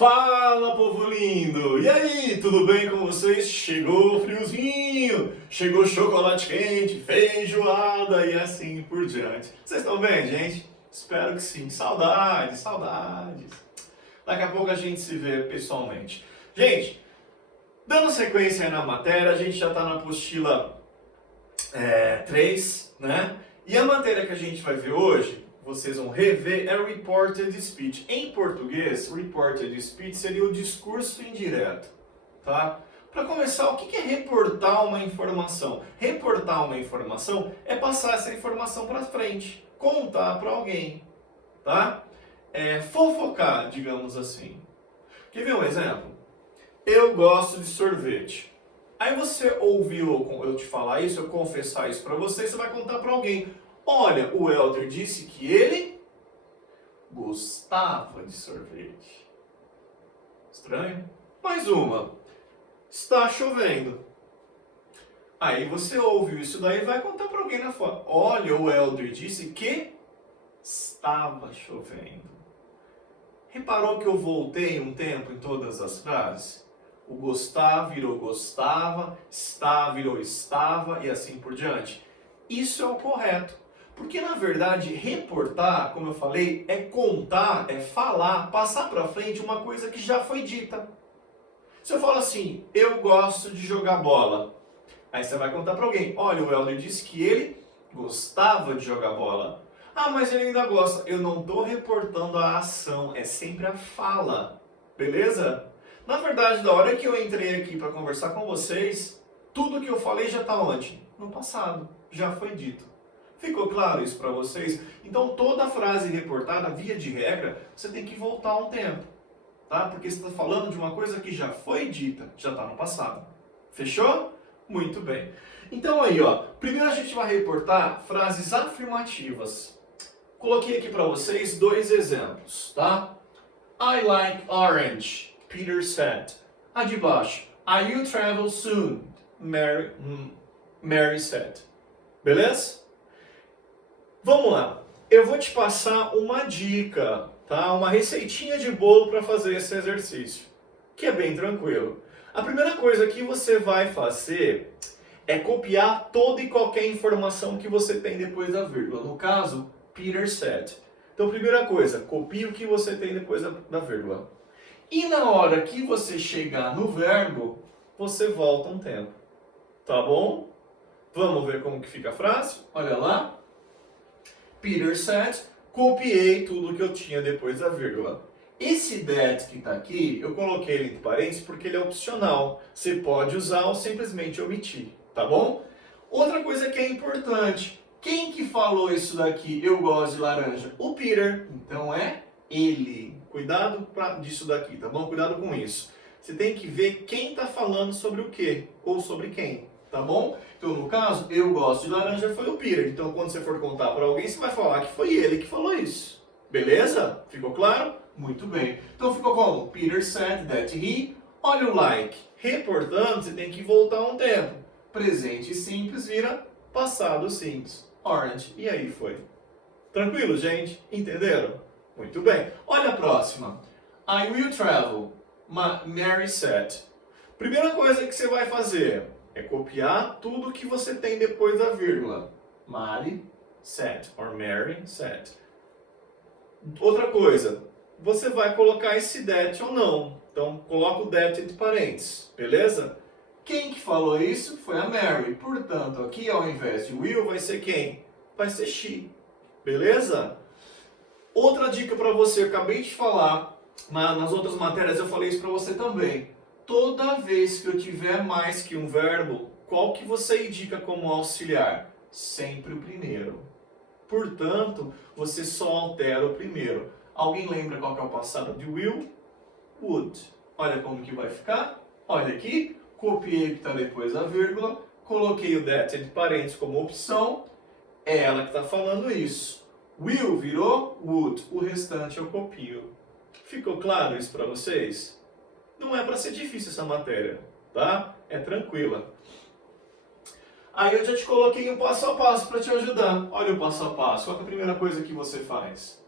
Fala, povo lindo! E aí, tudo bem com vocês? Chegou o friozinho, chegou chocolate quente, feijoada e assim por diante. Vocês estão bem, gente? Espero que sim. Saudades, saudades. Daqui a pouco a gente se vê pessoalmente. Gente, dando sequência aí na matéria, a gente já está na apostila 3, né? E a matéria que a gente vai ver hoje, vocês vão rever, é Reported Speech. Em português, Reported Speech seria o discurso indireto, tá? Para começar, o que é reportar uma informação? Reportar uma informação é passar essa informação para frente, contar para alguém, tá? Fofocar, digamos assim. Quer ver um exemplo? Eu gosto de sorvete. Aí você ouviu eu te falar isso, eu confessar isso para você, você vai contar para alguém. Olha, o Helder disse que ele gostava de sorvete. Estranho? Mais uma. Está chovendo. Aí você ouviu isso daí e vai contar para alguém na foto. Olha, o Helder disse que estava chovendo. Reparou que eu voltei um tempo em todas as frases? O gostar virou gostava, está virou estava e assim por diante. Isso é o correto. Porque, na verdade, reportar, como eu falei, é contar, é falar, passar para frente uma coisa que já foi dita. Se eu falo assim, eu gosto de jogar bola, aí você vai contar para alguém, olha, o Helder disse que ele gostava de jogar bola. Ah, mas ele ainda gosta. Eu não estou reportando a ação, é sempre a fala, beleza? Na verdade, da hora que eu entrei aqui para conversar com vocês, tudo que eu falei já está onde? No passado, já foi dito. Ficou claro isso para vocês? Então toda frase reportada, via de regra, você tem que voltar um tempo, tá? Porque você está falando de uma coisa que já foi dita, já está no passado. Fechou? Muito bem. Então aí, ó, primeiro a gente vai reportar frases afirmativas. Coloquei aqui para vocês dois exemplos, tá? I like orange, Peter said. A de baixo, I will travel soon, Mary said. Beleza? Vamos lá, eu vou te passar uma dica, tá? Uma receitinha de bolo para fazer esse exercício, que é bem tranquilo. A primeira coisa que você vai fazer é copiar toda e qualquer informação que você tem depois da vírgula. No caso, Peter said. Então, primeira coisa, copie o que você tem depois da vírgula. E na hora que você chegar no verbo, você volta um tempo, tá bom? Vamos ver como que fica a frase? Olha lá. Peter said, copiei tudo que eu tinha depois da vírgula. Esse that que está aqui, eu coloquei ele entre parênteses porque ele é opcional. Você pode usar ou simplesmente omitir, tá bom? Outra coisa que é importante, quem que falou isso daqui, eu gosto de laranja? O Peter, então é ele. Cuidado disso daqui, tá bom? Cuidado com isso. Você tem que ver quem está falando sobre o que ou sobre quem. Tá bom? Então, no caso, eu gosto de laranja foi o Peter. Então, quando você for contar para alguém, você vai falar que foi ele que falou isso. Beleza? Ficou claro? Muito bem. Então, ficou como? Peter said that he... Olha o like. Reportando, você tem que voltar um tempo. Presente simples vira passado simples. Orange. E aí foi. Tranquilo, gente? Entenderam? Muito bem. Olha a próxima. I will travel. Mary said. Primeira coisa que você vai fazer é copiar tudo que você tem depois da vírgula. Mary said, or Mary said. Outra coisa, você vai colocar esse that ou não. Então, coloca o that entre parênteses, beleza? Quem que falou isso foi a Mary. Portanto, aqui ao invés de will, vai ser quem? Vai ser she, beleza? Outra dica para você, eu acabei de falar, nas outras matérias eu falei isso para você também. Toda vez que eu tiver mais que um verbo, qual que você indica como auxiliar? Sempre o primeiro. Portanto, você só altera o primeiro. Alguém lembra qual que é o passado de will? Would. Olha como que vai ficar. Olha aqui, copiei o que está depois da vírgula, coloquei o that entre parênteses como opção. É ela que está falando isso. Will virou would. O restante eu copio. Ficou claro isso para vocês? Não é para ser difícil essa matéria, tá? É tranquila. Aí eu já te coloquei um passo a passo para te ajudar. Olha o passo a passo. Qual é a primeira coisa que você faz?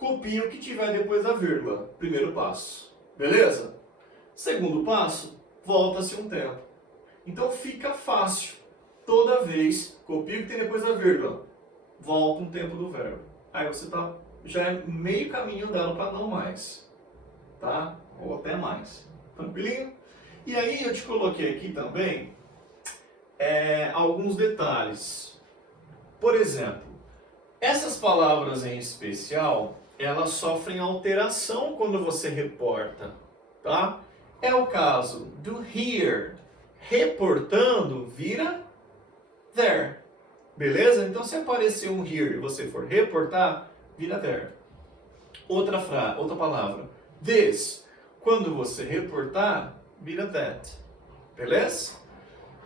Copia o que tiver depois da vírgula. Primeiro passo. Beleza? Segundo passo, volta-se um tempo. Então fica fácil. Toda vez, copia o que tem depois da vírgula, volta um tempo do verbo. Aí você já é meio caminho andando para não mais. Tá? Ou até mais. Tranquilinho? E aí eu te coloquei aqui também alguns detalhes. Por exemplo, essas palavras em especial, elas sofrem alteração quando você reporta, tá? É o caso do here. Reportando, vira there. Beleza? Então, se aparecer um here e você for reportar, vira there. Outra palavra. This. Quando você reportar, vira that. Beleza?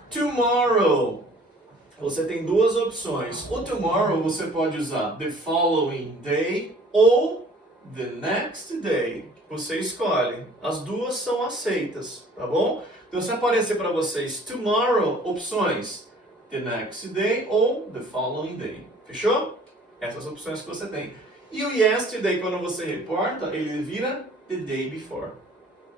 Tomorrow. Você tem duas opções. O tomorrow você pode usar the following day ou the next day. Você escolhe. As duas são aceitas, tá bom? Então, se aparecer para vocês tomorrow, opções the next day ou the following day. Fechou? Essas opções que você tem. E o yesterday, quando você reporta, ele vira the day before.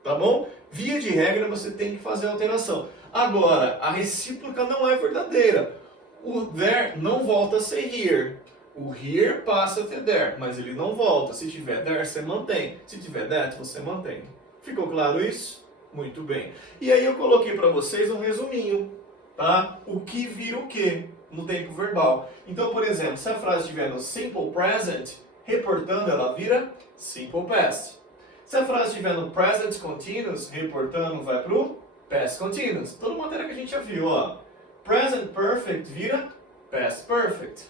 Tá bom? Via de regra, você tem que fazer a alteração. Agora, a recíproca não é verdadeira. O there não volta a ser here. O here passa a ter there, mas ele não volta. Se tiver there, você mantém. Se tiver that, você mantém. Ficou claro isso? Muito bem. E aí eu coloquei para vocês um resuminho, tá? O que vira o que no tempo verbal. Então, por exemplo, se a frase estiver no simple present, reportando, ela vira simple past. Se a frase estiver no present continuous, reportando, vai para o past continuous. Toda matéria que a gente já viu, ó. Present perfect vira past perfect.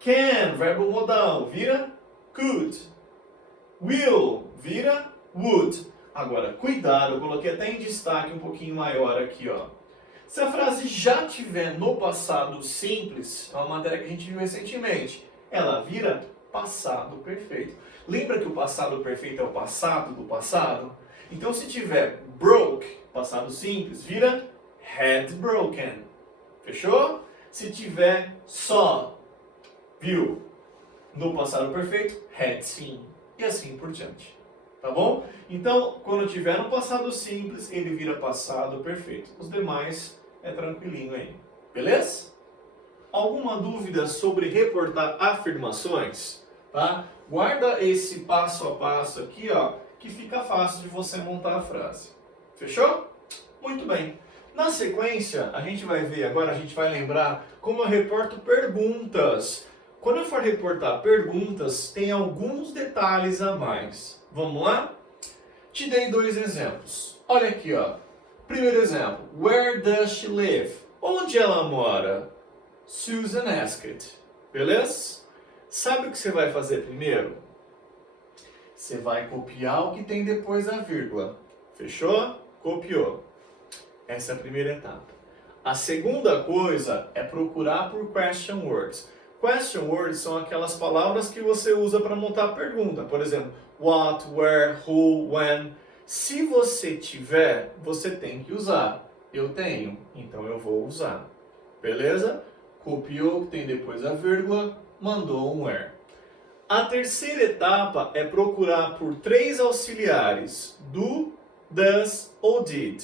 Can, verbo modal, vira could. Will, vira would. Agora, cuidado, eu coloquei até em destaque um pouquinho maior aqui, ó. Se a frase já tiver no passado simples, é uma matéria que a gente viu recentemente, ela vira passado perfeito. Lembra que o passado perfeito é o passado do passado? Então, se tiver broke, passado simples, vira had broken. Fechou? Se tiver só, viu? No passado perfeito, had seen. E assim por diante. Tá bom? Então, quando tiver no passado simples, ele vira passado perfeito. Os demais é tranquilinho aí. Beleza? Alguma dúvida sobre reportar afirmações? Tá? Guarda esse passo a passo aqui, ó, que fica fácil de você montar a frase. Fechou? Muito bem. Na sequência, a gente vai ver agora, a gente vai lembrar como eu reporto perguntas. Quando eu for reportar perguntas, tem alguns detalhes a mais. Vamos lá? Te dei dois exemplos. Olha aqui, ó. Primeiro exemplo. Where does she live? Onde ela mora? Susan asked. Beleza? Sabe o que você vai fazer primeiro? Você vai copiar o que tem depois da vírgula. Fechou? Copiou. Essa é a primeira etapa. A segunda coisa é procurar por question words. Question words são aquelas palavras que você usa para montar a pergunta. Por exemplo, what, where, who, when. Se você tiver, você tem que usar. Eu tenho, então eu vou usar. Beleza? Copiou o que tem depois da vírgula, mandou um where. A terceira etapa é procurar por três auxiliares, do, does ou did.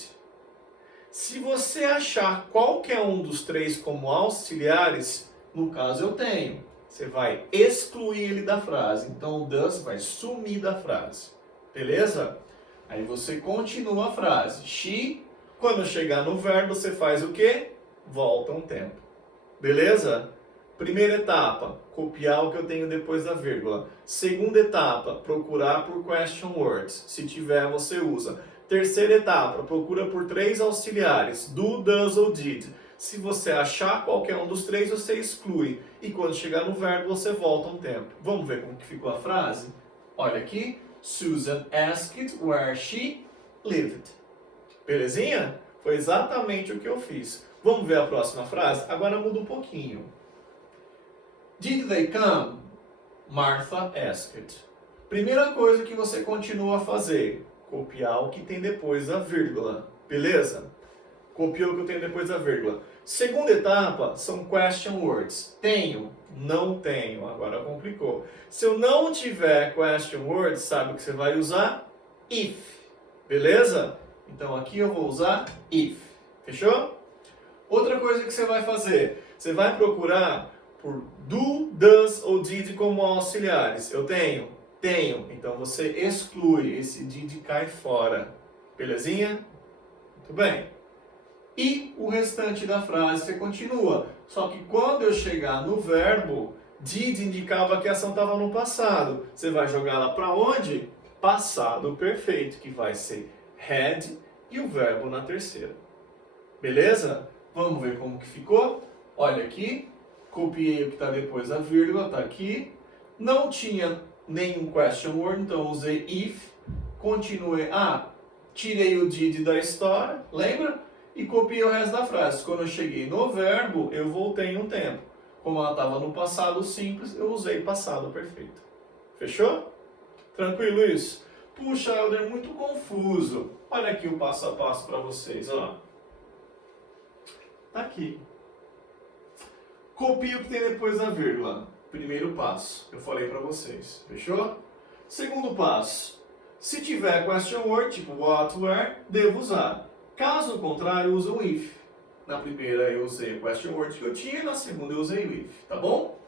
Se você achar qualquer um dos três como auxiliares, no caso eu tenho, você vai excluir ele da frase. Então o does vai sumir da frase. Beleza? Aí você continua a frase. She, quando chegar no verbo, você faz o quê? Volta um tempo. Beleza? Primeira etapa, copiar o que eu tenho depois da vírgula. Segunda etapa, procurar por question words. Se tiver, você usa. Terceira etapa, procura por três auxiliares, do, does ou did. Se você achar qualquer um dos três, você exclui. E quando chegar no verbo, você volta um tempo. Vamos ver como que ficou a frase? Olha aqui. Susan asked where she lived. Belezinha? Foi exatamente o que eu fiz. Vamos ver a próxima frase? Agora muda um pouquinho. Did they come? Martha asked. Primeira coisa que você continua a fazer. Copiar o que tem depois da vírgula. Beleza? Copiou o que tem depois da vírgula. Segunda etapa são question words. Tenho, não tenho. Agora complicou. Se eu não tiver question words, sabe o que você vai usar? if. Beleza? Então aqui eu vou usar if. Fechou? Outra coisa que você vai fazer, você vai procurar por do, does ou did como auxiliares. Eu tenho? Tenho. Então você exclui, esse did cai fora. Belezinha? Muito bem. E o restante da frase você continua. Só que quando eu chegar no verbo, did indicava que a ação estava no passado. Você vai jogar lá para onde? Passado perfeito, que vai ser had e o verbo na terceira. Beleza? Vamos ver como que ficou? Olha aqui, copiei o que está depois da vírgula, está aqui. Não tinha nenhum question word, então usei if. Continuei, tirei o did da história, lembra? E copiei o resto da frase. Quando eu cheguei no verbo, eu voltei no tempo. Como ela estava no passado simples, eu usei passado perfeito. Fechou? Tranquilo isso? Puxa, Helder, muito confuso. Olha aqui o passo a passo para vocês, ó. Tá aqui. Copie o que tem depois da vírgula. Primeiro passo, eu falei para vocês. Fechou? Segundo passo. Se tiver question word, tipo what, where, devo usar. Caso contrário, uso o if. Na primeira eu usei o question word que eu tinha, na segunda eu usei o if, tá bom?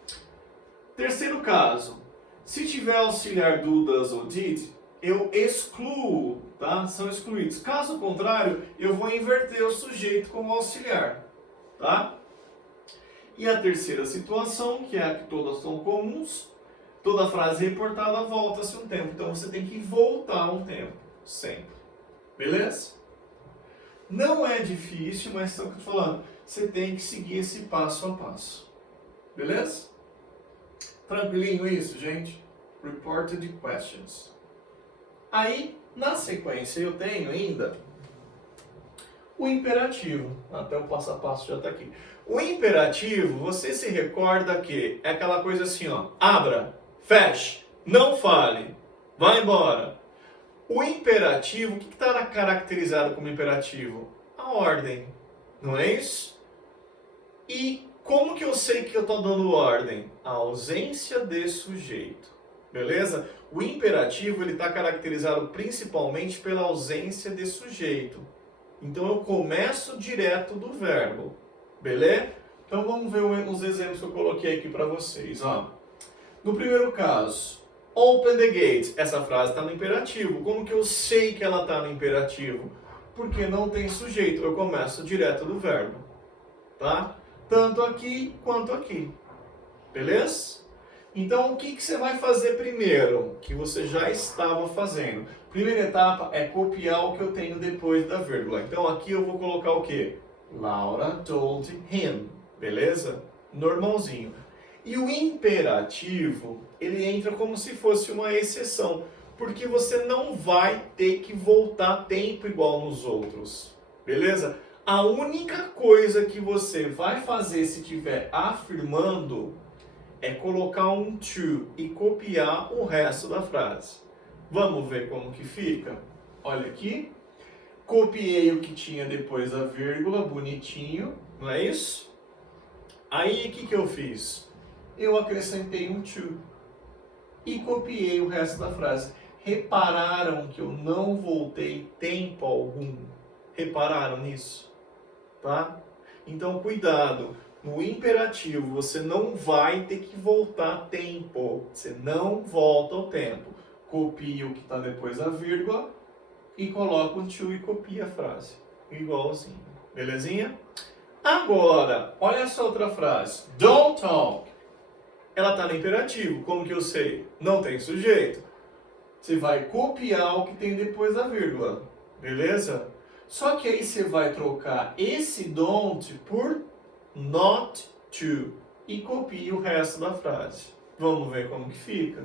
Terceiro caso. Se tiver auxiliar do, does ou did, eu excluo, tá? São excluídos. Caso contrário, eu vou inverter o sujeito como auxiliar, tá? E a terceira situação, que é a que todas são comuns, toda frase reportada volta-se um tempo. Então você tem que voltar um tempo, sempre. Beleza? Não é difícil, mas é o que eu estou falando. Você tem que seguir esse passo a passo. Beleza? Tranquilinho isso, gente? Reported questions. Aí, na sequência, eu tenho ainda o imperativo. Até o passo a passo já está aqui. O imperativo, você se recorda que é aquela coisa assim, ó. Abra, feche, não fale, vá embora. O imperativo, o que está caracterizado como imperativo? A ordem, não é isso? E como que eu sei que eu estou dando ordem? A ausência de sujeito, beleza? O imperativo ele está caracterizado principalmente pela ausência de sujeito. Então eu começo direto do verbo, beleza? Então vamos ver uns exemplos que eu coloquei aqui para vocês. Ó. No primeiro caso, open the gate. Essa frase está no imperativo. Como que eu sei que ela está no imperativo? Porque não tem sujeito. Eu começo direto do verbo, tá? Tanto aqui quanto aqui. Beleza? Então, o que você vai fazer primeiro? Que você já estava fazendo. Primeira etapa é copiar o que eu tenho depois da vírgula. Então, aqui eu vou colocar o quê? Laura told him. Beleza? Normalzinho. E o imperativo, ele entra como se fosse uma exceção. Porque você não vai ter que voltar tempo igual nos outros. Beleza? A única coisa que você vai fazer se estiver afirmando é colocar um to e copiar o resto da frase. Vamos ver como que fica? Olha aqui. Copiei o que tinha depois da vírgula, bonitinho, não é isso? Aí, o que eu fiz? Eu acrescentei um to e copiei o resto da frase. Repararam que eu não voltei tempo algum? Repararam nisso? Tá? Então, cuidado. No imperativo, você não vai ter que voltar tempo. Você não volta o tempo. Copia o que está depois da vírgula e coloca o to e copia a frase. Igualzinho. Belezinha? Agora, olha essa outra frase. Don't talk. Ela está no imperativo. Como que eu sei? Não tem sujeito. Você vai copiar o que tem depois da vírgula. Beleza? Só que aí você vai trocar esse don't por not to e copia o resto da frase. Vamos ver como que fica.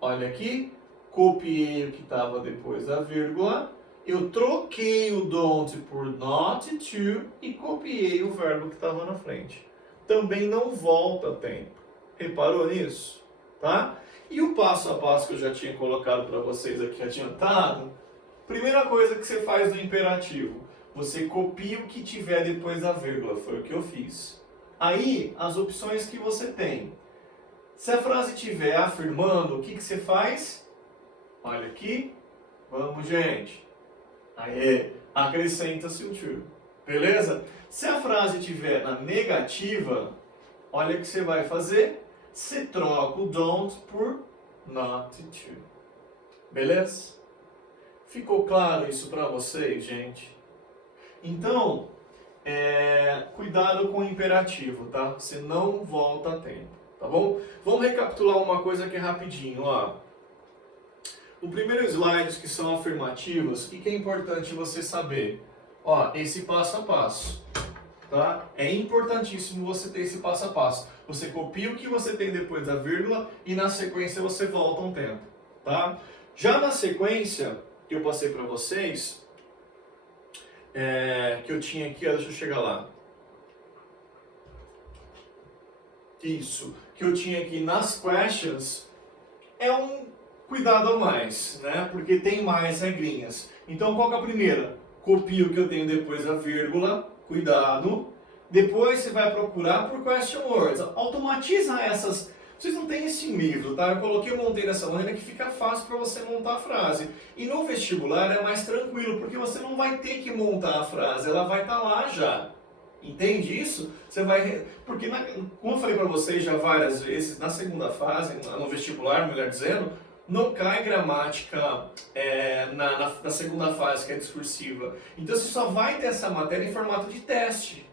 Olha aqui, copiei o que estava depois da vírgula, eu troquei o don't por not to e copiei o verbo que estava na frente. Também não volta tempo. Reparou nisso? Tá? E o passo a passo que eu já tinha colocado para vocês aqui adiantado, primeira coisa que você faz no imperativo, você copia o que tiver depois da vírgula, foi o que eu fiz. Aí, as opções que você tem. Se a frase estiver afirmando, o que você faz? Olha aqui, Vamos, gente. Aê, acrescenta-se o to. Beleza? Se a frase estiver na negativa, olha o que você vai fazer. Você troca o don't por not to. Beleza? Ficou claro isso para vocês, gente? Então, cuidado com o imperativo, tá? Você não volta a tempo, tá bom? Vamos recapitular uma coisa aqui rapidinho, ó. O primeiro slide, que são afirmativos, o que é importante você saber? Ó, esse passo a passo, tá? É importantíssimo você ter esse passo a passo. Você copia o que você tem depois da vírgula e na sequência você volta um tempo, tá? Já na sequência que eu passei para vocês, que eu tinha aqui, deixa eu chegar lá. Isso, que eu tinha aqui nas questions, é um cuidado a mais, né? Porque tem mais regrinhas. Então, qual que é a primeira? Copia o que eu tenho depois da vírgula, cuidado. Depois você vai procurar por question words. Automatiza essas. Vocês não têm esse livro, tá? Eu montei dessa maneira que fica fácil para você montar a frase. E no vestibular é mais tranquilo, porque você não vai ter que montar a frase, ela vai estar lá já. Entende isso? Você vai... Porque, como eu falei para vocês já várias vezes, na segunda fase, no vestibular, melhor dizendo, não cai gramática na segunda fase, que é discursiva. Então você só vai ter essa matéria em formato de teste.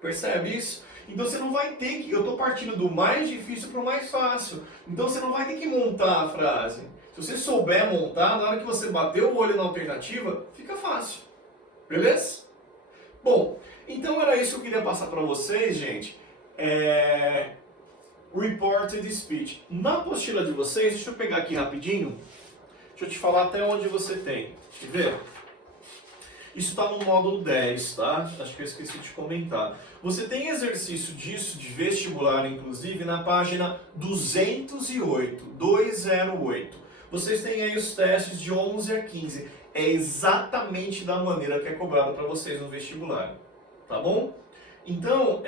Percebe isso? Então você não vai ter que... Eu estou partindo do mais difícil para o mais fácil. Então você não vai ter que montar a frase. Se você souber montar, na hora que você bater o olho na alternativa, fica fácil. Beleza? Bom, então era isso que eu queria passar para vocês, gente. Reported speech. Na apostila de vocês, deixa eu pegar aqui rapidinho. Deixa eu te falar até onde você tem. Quer ver? Isso está no módulo 10, tá? Acho que eu esqueci de comentar. Você tem exercício disso, de vestibular, inclusive, na página 208, 208. Vocês têm aí os testes de 11 a 15. É exatamente da maneira que é cobrado para vocês no vestibular. Tá bom? Então,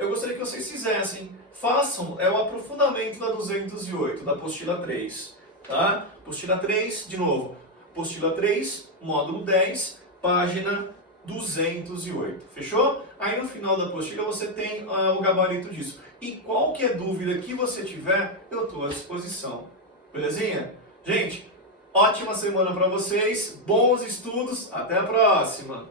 eu gostaria que vocês fizessem. Façam o aprofundamento da 208, da apostila 3. Tá? Apostila 3, de novo. Apostila 3, módulo 10, página 208. Fechou? Aí no final da apostila você tem o gabarito disso. E qualquer dúvida que você tiver, eu estou à disposição. Belezinha? Gente, ótima semana para vocês, bons estudos, até a próxima!